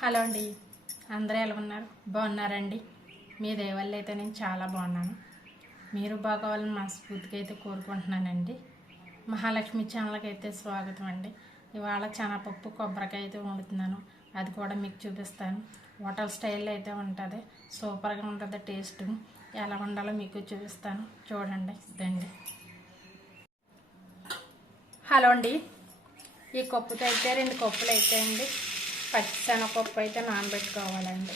Hello అండి, అందరూ ఎలా ఉన్నారు? బాగున్నారండి? మీ దయ వల్ల అయితే నేను చాలా బాగున్నాను. మీరు బాగోవాలని మనస్ఫూర్తిగా అయితే కోరుకుంటున్నానండి. మహాలక్ష్మి ఛానల్కి అయితే స్వాగతం అండి. ఇవాళ శనగపప్పు కొబ్బరికాయ అయితే వండుతున్నాను. అది కూడా మీకు చూపిస్తాను. హోటల్ స్టైల్లో అయితే ఉంటుంది. సూపర్గా ఉంటుంది. టేస్ట్ ఎలా వండాలో మీకు చూపిస్తాను. చూడండి రండి. హలో అండి, ఈ కప్పుతో అయితే 2 కప్పులు అయితే అండి పచ్చిశనగపప్పు అయితే నానబెట్టుకోవాలండి.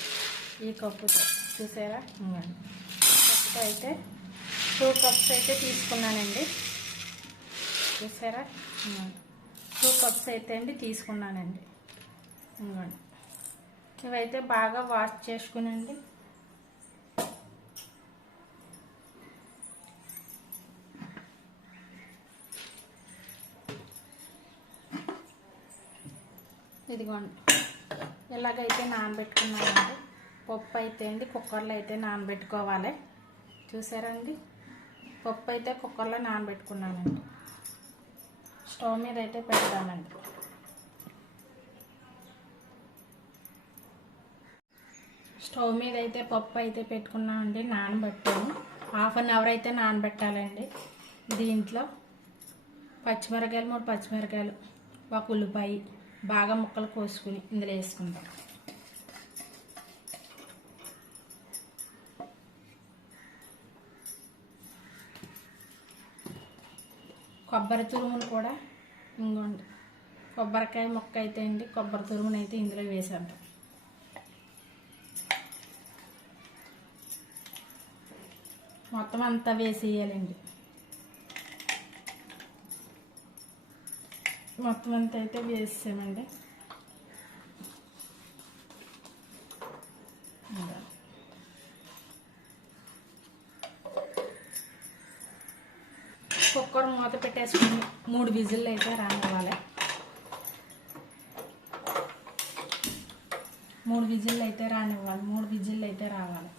ఈ కప్పుతో చూసారా, కప్పుతో అయితే 2 కప్స్ అయితే తీసుకున్నానండి. చూసారా, 2 కప్స్ అయితే అండి తీసుకున్నానండి. ఇంకోండి, ఇవైతే బాగా వాష్ చేసుకునండి. ఇదిగోండి, ఇలాగైతే నానబెట్టుకున్నానండి. పప్పు అయితే అండి కుక్కర్లో అయితే నానబెట్టుకోవాలి. చూసారండి, పప్పు అయితే కుక్కర్లో నానబెట్టుకున్నానండి. స్టవ్ మీద అయితే పెడతానండి. స్టవ్ మీద అయితే పప్పు అయితే పెట్టుకున్నామండి. నానబెట్టాము. 1/2 అవర్ అయితే నానబెట్టాలండి. దీంట్లో పచ్చిమిరకాయలు 3 పచ్చిమిరకాయలు, 1 ఉల్లిపాయ బాగా ముక్కలు కోసుకుని ఇందులో వేసుకుంటాం. కొబ్బరి తురుమును కూడా ఇంకోండి, కొబ్బరికాయ ముక్క అయితే అండి కొబ్బరి తురుమును అయితే ఇందులో వేసేద్దాం. మొత్తం అంతా వేసేయాలండి. మొత్తం అంతా అయితే వేసామండి. కుక్కర్ మూత పెట్టేసుకుని 3 విజిల్లు అయితే రానివ్వాలి. 3 విజిల్లు అయితే రానివ్వాలి. 3 విజిల్లు అయితే రావాలి.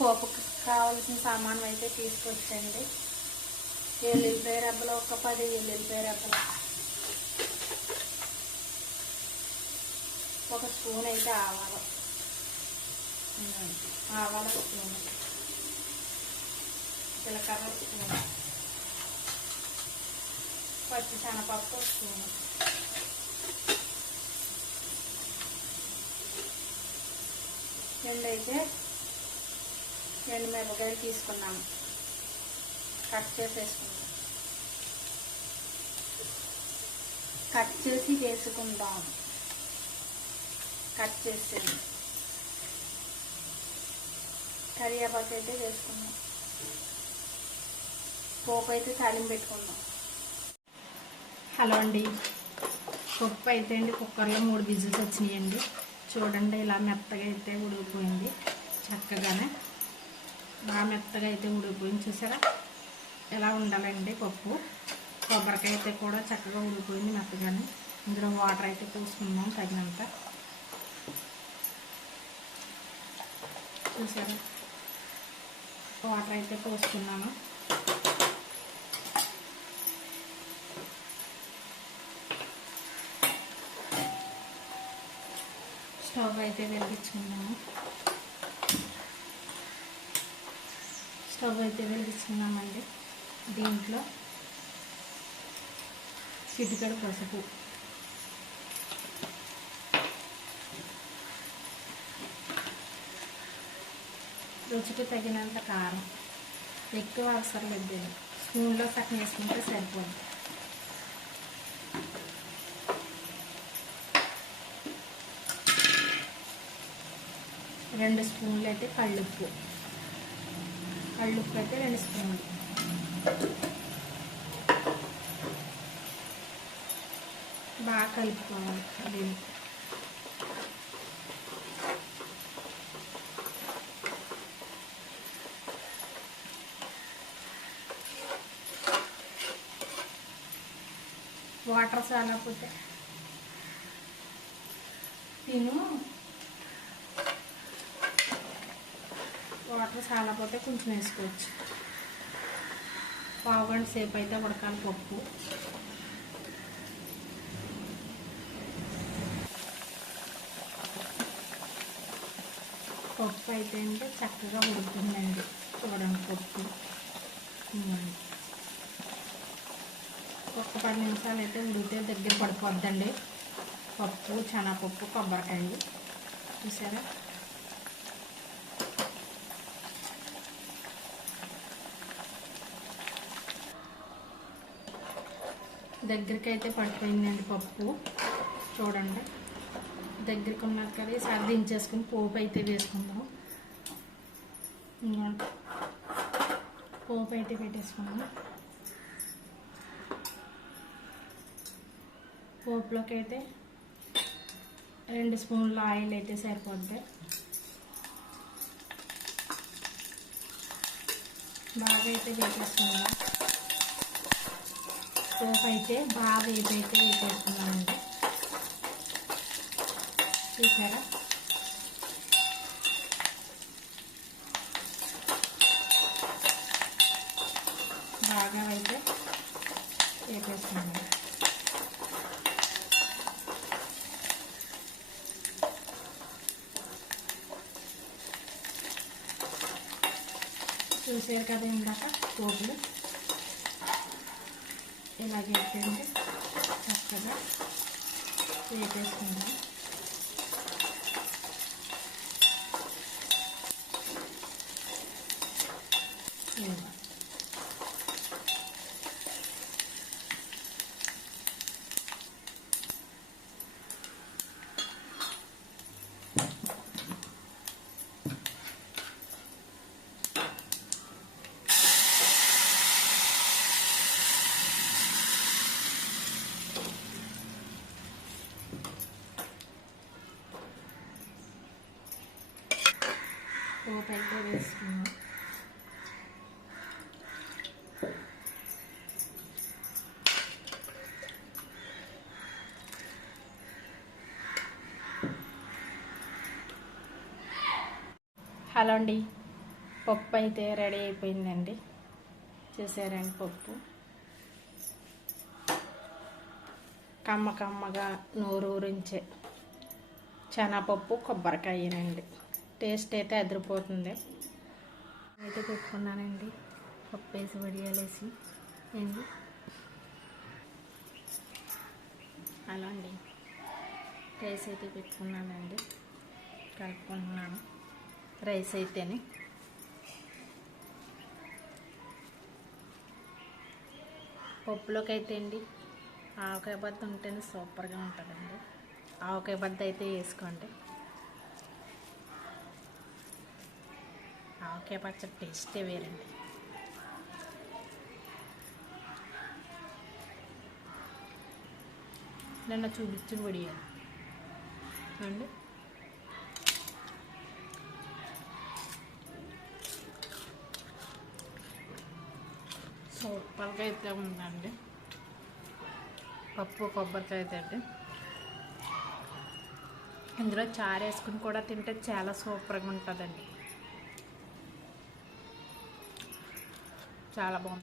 పోపుకి కావాల్సిన సామాను అయితే తీసుకొచ్చండి. ఎల్లుల్లిపాయ రబ్బలు, ఒక 10 ఎల్లుల్లిపాయ రబ్బలు, 1 స్పూన్ అయితే ఆవాలు, స్పూన్, జీలకర్ర స్పూన్, పచ్చి శనగపప్పు స్పూన్, అయితే 2 మిరపకాయలు తీసుకున్నాము. కట్ చేసి వేసుకుందాం. కట్ చేసి కరివేపాకు అయితే వేసుకుందాం. పోపు అయితే తాలింపు పెట్టుకుందాం. హలో అండి, పప్పు అయితే అండి కుక్కర్లో 3 విజిల్స్ వచ్చినాయండి. చూడండి, ఇలా మెత్తగా అయితే ఉడికిపోయింది. చక్కగానే బాగా మెత్తగా అయితే ఉడికిపోయింది. చూసారా, ఎలా ఉండాలండి పప్పు. కొబ్బరికాయ అయితే కూడా చక్కగా ఉడికిపోయింది మెత్తగానే. ఇందులో వాటర్ అయితే పోసుకుందాం తగినంత. చూసారా, వాటర్ అయితే పోసుకున్నాను. స్టవ్ అయితే వెలిగించుకున్నాము. స్టవ్ అయితే వెలిగించుకున్నామండి. దీంట్లో చిటికెడు పసుపు, రుచికి తగినంత కారం, ఎక్కువ అవసరం లేదు, స్పూన్లో సగం వేసుకుంటే సరిపోద్ది. రెండు స్పూన్లు అయితే కళ్ళుప్పు అయితే 2 స్పూన్లు, బాగా కలుపుకోవాలి. దీన్ని వాటర్ చాలకపోతే వాటర్ చాలకపోతే కొంచెం వేసుకోవచ్చు. పావుగంట సేపు అయితే ఉడకాలి పప్పు. అయితే అంటే చక్కగా ఉడుకుతుందండి. చూడండి పప్పు ఒక్క 10 నిమిషాలు అయితే ఉడికితే దగ్గర పడిపోద్దండి. పప్పు, శనగపప్పు, కొబ్బరికాయ చూసారా. దగ్గరికి అయితే పడిపోయిందండి పప్పు. చూడండి దగ్గరికి ఉన్నది కదా. ఈసారి దించేసుకుని పోపు అయితే వేసుకుందాం. పోపు అయితే పెట్టేసుకుందాం. పోపులోకి అయితే 2 స్పూన్ల ఆయిల్ అయితే సరిపోద్ది. బాగా అయితే వేసేసుకుందాం. పోపు అయితే బాగా వేపైతే వేసేసుకున్నామండి. చూసారా బాగా అయితే వేపేసుకున్నాం. చూసారు కదా ఇందాక పోపులు ఇలాగే అంటే చక్కగా వేపేసుకుందాం. పోపు అయితే వేసుకున్నాం. హలో అండి, పప్పు అయితే రెడీ అయిపోయిందండి. చూసారండి పప్పు కమ్మగా నోరూరించే శనగపప్పు కొబ్బరికాయనండి. టేస్ట్ అయితే అదిరిపోతుంది. అయితే పెట్టుకున్నానండి పప్పు వేసి వడియాలేసి అండి. అలా అండి రైస్ అయితే పెట్టుకున్నానండి. కలుపుకుంటున్నాను రైస్ అయితేనే. పప్పులోకి అయితే అండి ఆవకాయ బద్ద ఉంటేనే సూపర్గా ఉంటుందండి. ఆవకాయ బద్ద అయితే వేసుకోండి. ఆవకాయ పచ్చడి టేస్టే వేరండి. నిన్న చూపించిన వడియాలు అండి. సూపర్గా అయితే ఉందండి పప్పు కొబ్బరికాయ అయితే అండి. ఇందులో చారు వేసుకుని కూడా తింటే చాలా సూపర్గా ఉంటుందండి. చాలా బాగుంది.